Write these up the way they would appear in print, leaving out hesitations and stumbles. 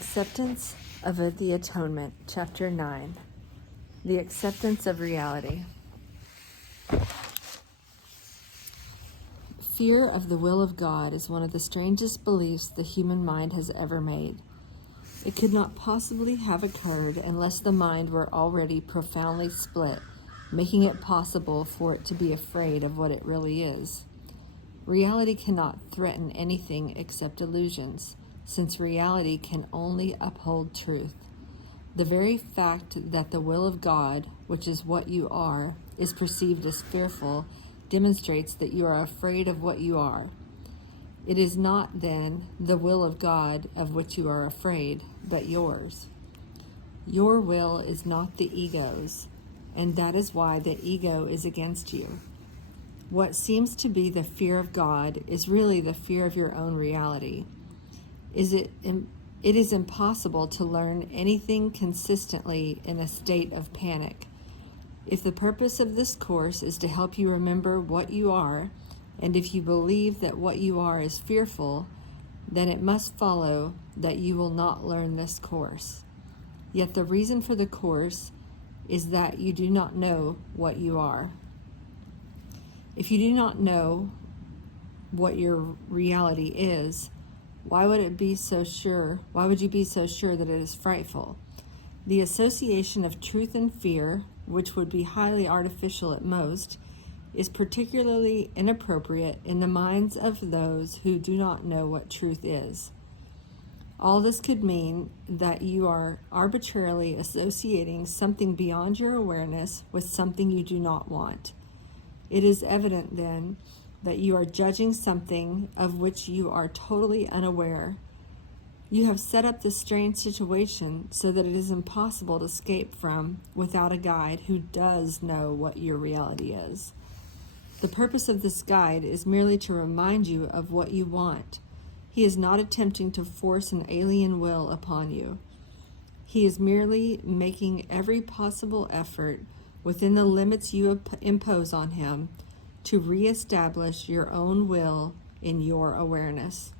Acceptance of the Atonement, Chapter 9. The Acceptance of Reality. Fear of the will of God is one of the strangest beliefs the human mind has ever made. It could not possibly have occurred unless the mind were already profoundly split, making it possible for it to be afraid of what it really is. Reality cannot threaten anything except illusions, since reality can only uphold truth. The very fact that the will of God, which is what you are, is perceived as fearful, demonstrates that you are afraid of what you are. It is not, then, the will of God of which you are afraid, but yours. Your will is not the ego's, and that is why the ego is against you. What seems to be the fear of God is really the fear of your own reality. It is impossible to learn anything consistently in a state of panic. If the purpose of this course is to help you remember what you are, and if you believe that what you are is fearful, then it must follow that you will not learn this course. Yet the reason for the course is that you do not know what you are. If you do not know what your reality is, why would you be so sure that it is frightful? The association of truth and fear, which would be highly artificial at most, is particularly inappropriate in the minds of those who do not know what truth is. All this could mean that you are arbitrarily associating something beyond your awareness with something you do not want. It is evident, then, that you are judging something of which you are totally unaware. You have set up this strange situation so that it is impossible to escape from without a guide who does know what your reality is. The purpose of this guide is merely to remind you of what you want. He is not attempting to force an alien will upon you. He is merely making every possible effort within the limits you impose on him to reestablish your own will in your awareness.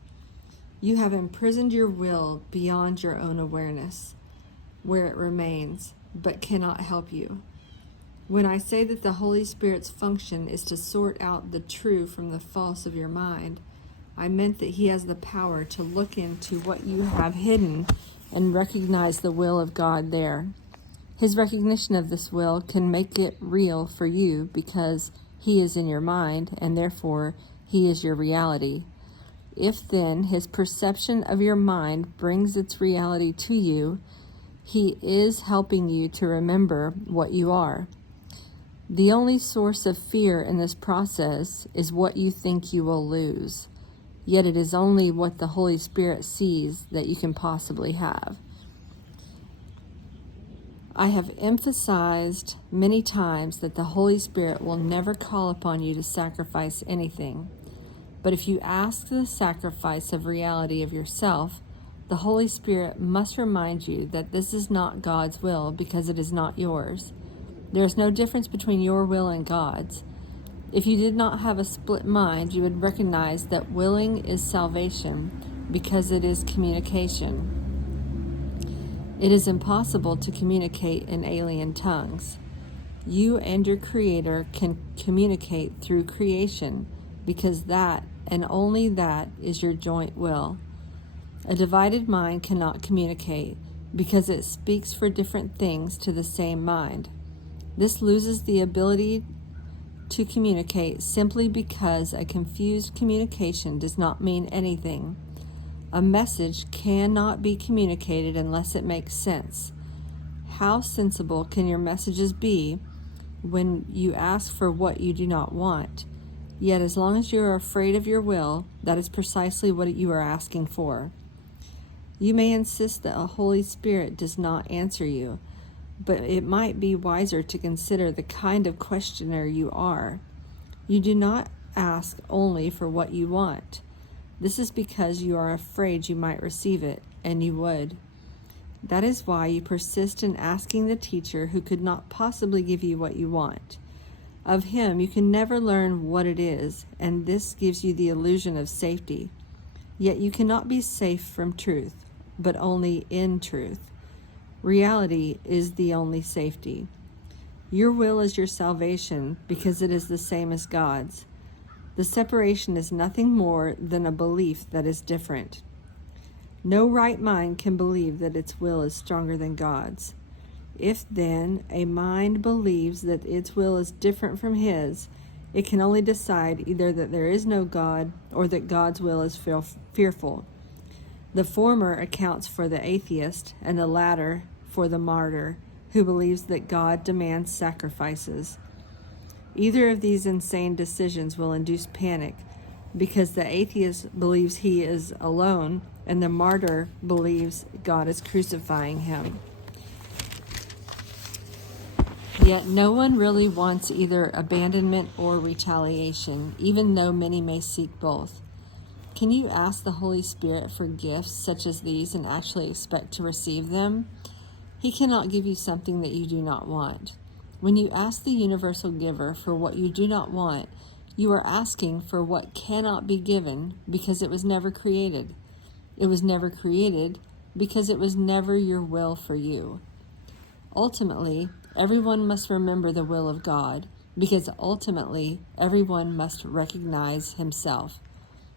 You have imprisoned your will beyond your own awareness, where it remains, but cannot help you. When I say that the Holy Spirit's function is to sort out the true from the false of your mind, I meant that he has the power to look into what you have hidden and recognize the will of God there. His recognition of this will can make it real for you because he is in your mind, and therefore he is your reality. If then his perception of your mind brings its reality to you, he is helping you to remember what you are. The only source of fear in this process is what you think you will lose, yet it is only what the Holy Spirit sees that you can possibly have. I have emphasized many times that the Holy Spirit will never call upon you to sacrifice anything. But if you ask the sacrifice of reality of yourself, the Holy Spirit must remind you that this is not God's will because it is not yours. There is no difference between your will and God's. If you did not have a split mind, you would recognize that willing is salvation because it is communication. It is impossible to communicate in alien tongues. You and your Creator can communicate through creation because that, and only that, is your joint will. A divided mind cannot communicate because it speaks for different things to the same mind. This loses the ability to communicate simply because a confused communication does not mean anything. A message cannot be communicated unless it makes sense. How sensible can your messages be when you ask for what you do not want? Yet as long as you are afraid of your will, that is precisely what you are asking for. You may insist that a Holy Spirit does not answer you, but it might be wiser to consider the kind of questioner you are. You do not ask only for what you want. This is because you are afraid you might receive it, and you would. That is why you persist in asking the teacher who could not possibly give you what you want. Of him you can never learn what it is, and this gives you the illusion of safety. Yet you cannot be safe from truth. but only in truth. Reality is the only safety. Your will is your salvation because it is the same as God's. The separation is nothing more than a belief that is different. No right mind can believe that its will is stronger than God's. If, then, a mind believes that its will is different from his, it can only decide either that there is no God or that God's will is fearful. The former accounts for the atheist, and the latter for the martyr, who believes that God demands sacrifices. Either of these insane decisions will induce panic, because the atheist believes he is alone, and the martyr believes God is crucifying him. Yet no one really wants either abandonment or retaliation, even though many may seek both. Can you ask the Holy Spirit for gifts such as these and actually expect to receive them? He cannot give you something that you do not want. When you ask the universal giver for what you do not want, you are asking for what cannot be given because it was never created. It was never created because it was never your will for you. Ultimately, everyone must remember the will of God, because ultimately everyone must recognize himself.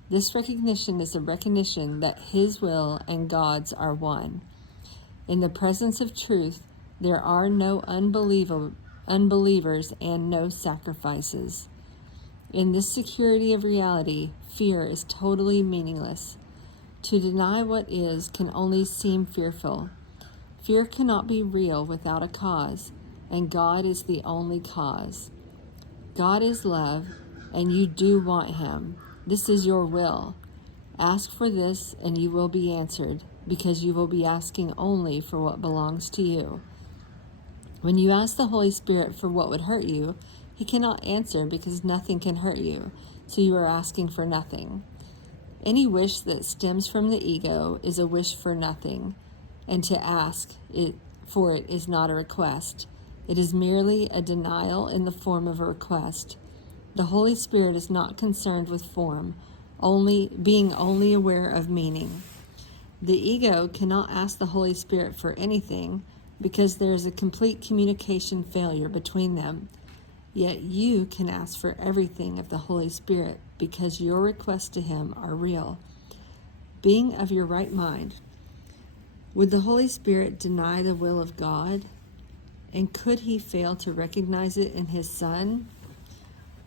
This recognition is a recognition that his will and God's are one. In the presence of truth, there are no unbelievers and no sacrifices. In this security of reality, fear is totally meaningless. To deny what is can only seem fearful. Fear cannot be real without a cause, and God is the only cause. God is love, and you do want him. This is your will. Ask for this, and you will be answered, because you will be asking only for what belongs to you. When you ask the Holy Spirit for what would hurt you, he cannot answer because nothing can hurt you, so you are asking for nothing. Any wish that stems from the ego is a wish for nothing, and to ask for it is not a request. It is merely a denial in the form of a request. The Holy Spirit is not concerned with form, being only aware of meaning. The ego cannot ask the Holy Spirit for anything because there is a complete communication failure between them. Yet you can ask for everything of the Holy Spirit because your requests to him are real. Being of your right mind, would the Holy Spirit deny the will of God? And could he fail to recognize it in his Son?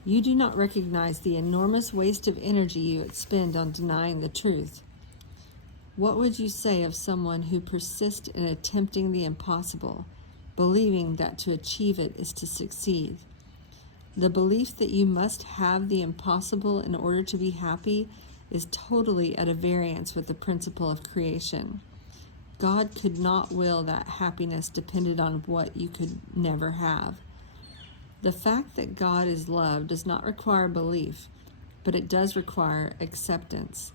You do not recognize the enormous waste of energy you expend on denying the truth. What would you say of someone who persists in attempting the impossible, believing that to achieve it is to succeed? The belief that you must have the impossible in order to be happy is totally at a variance with the principle of creation. God could not will that happiness depended on what you could never have. The fact that God is love does not require belief, but it does require acceptance.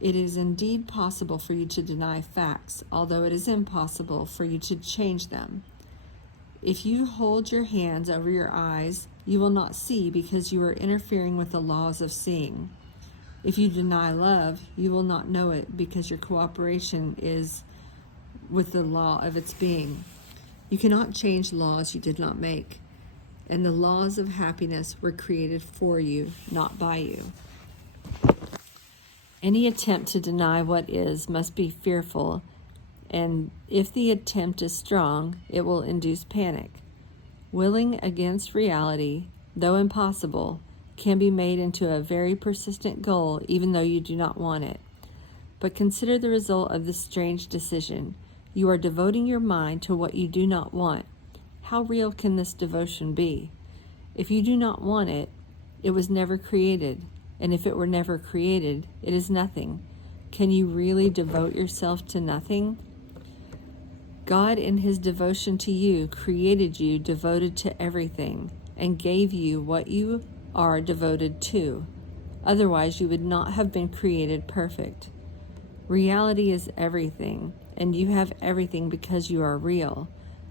It is indeed possible for you to deny facts, although it is impossible for you to change them. If you hold your hands over your eyes, you will not see because you are interfering with the laws of seeing. If you deny love, you will not know it because your cooperation is with the law of its being. You cannot change laws you did not make, and the laws of happiness were created for you, not by you. Any attempt to deny what is must be fearful, and if the attempt is strong, it will induce panic. Willing against reality, though impossible, can be made into a very persistent goal even though you do not want it. But consider the result of this strange decision. You are devoting your mind to what you do not want. How real can this devotion be? If you do not want it, it was never created, and if it were never created, it is nothing. Can you really devote yourself to nothing? God, in his devotion to you, created you devoted to everything and gave you what you are devoted to. Otherwise, you would not have been created perfect. Reality is everything, and you have everything because you are real.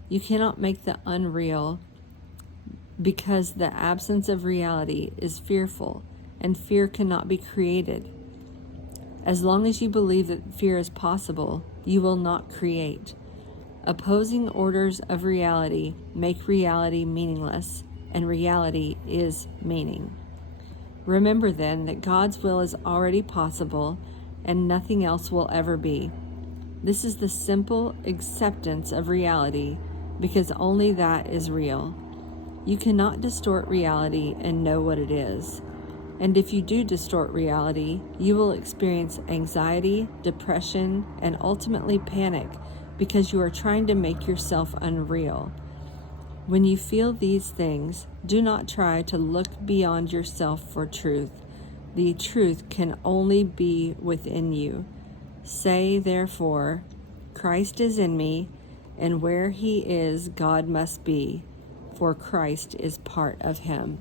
You cannot make the unreal because the absence of reality is fearful, and fear cannot be created. As long as you believe that fear is possible, you will not create. Opposing orders of reality make reality meaningless, and reality is meaning. Remember then that God's will is already possible, and nothing else will ever be. This is the simple acceptance of reality, because only that is real. You cannot distort reality and know what it is. And if you do distort reality, you will experience anxiety, depression, and ultimately panic, because you are trying to make yourself unreal. When you feel these things, do not try to look beyond yourself for truth. The truth can only be within you. Say, therefore, Christ is in me, and where he is, God must be, for Christ is part of him.